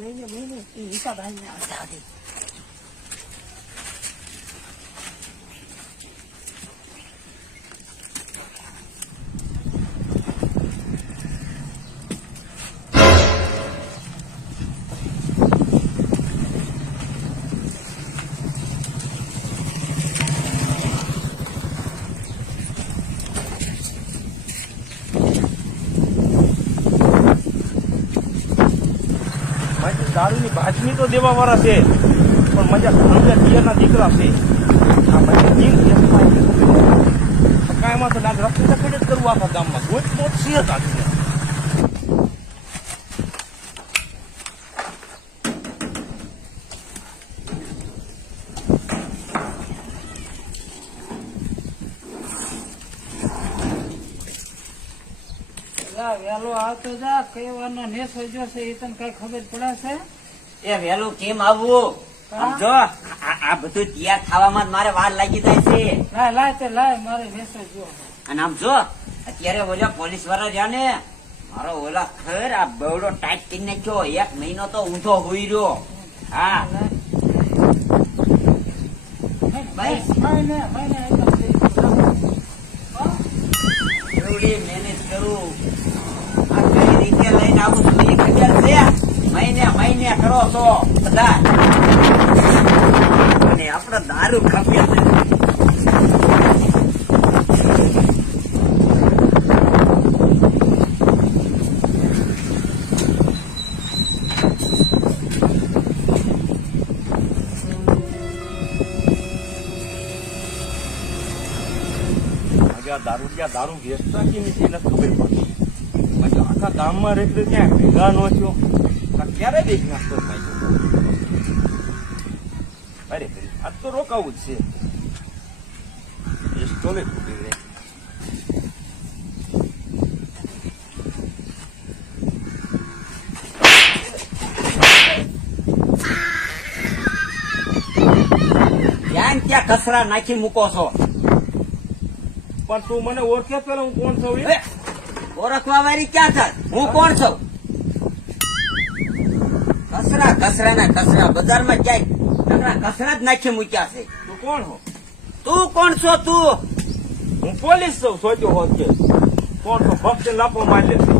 મહિને હિસાબ હાલને આવતા હતી. દારૂની બાજની તો દેવા વાળા છે, પણ મજા સમજ્યા પિયરના દીકરા છે. આ ભાઈ જીવ કાયમાં તો નાગ રસ્તે તકડે જ કરવું આખા ગામમાં કોઈ તો છે કાઢી. વેલો આવતો જા કહેવાનો નેસો જોશે એ તને કઈ ખબર પડે છે? એ વહેલું કેમ આવવું? સમજો આ બધું તૈયાર થવામાં જ મારે વાર લાગી જાય છે. લાય તે લાય મારે નેસો જો. અને આમ જો અત્યારે ઓલા પોલીસ વાળા રહ્યા ને, મારો ઓલા ખર આ બવડો ટાઈટ કરી નાખ્યો. 1 મહિનો તો ઊંધો હોઈ રહ્યો. હા એવડી મહેનત કરું, આ કઈ રીતે લઈને આવું છું એ ખબર છે? મહિને કરો તો બધા, અને આપડે દારૂ ખપે છે. દારૂ વેચતા કે નથી એને ખબર પડતી. આખા ગામમાં રહેતું ક્યાં ભેગા નો થયો, ક્યારે દેખ નાસ્તો થાય. અરે આજ તો રોકાવું જ છે. સ્ટોલે તૂટી રહે. ત્યાં કચરા નાખી મૂકો છો? પણ તું મને ઓળખે પેલા હું કોણ છું? ઓળખવા વાળી ક્યાં થાય? હું કોણ છું? કચરા બજારમાં ક્યાંય કચરા જ નાખી મૂક્યા છે. તું કોણ હો? તું કોણ છો? તું હું પોલીસ છું. સોચ્યો હોત કે કોણ છો? ભક્ત લાપો મારી લેશે.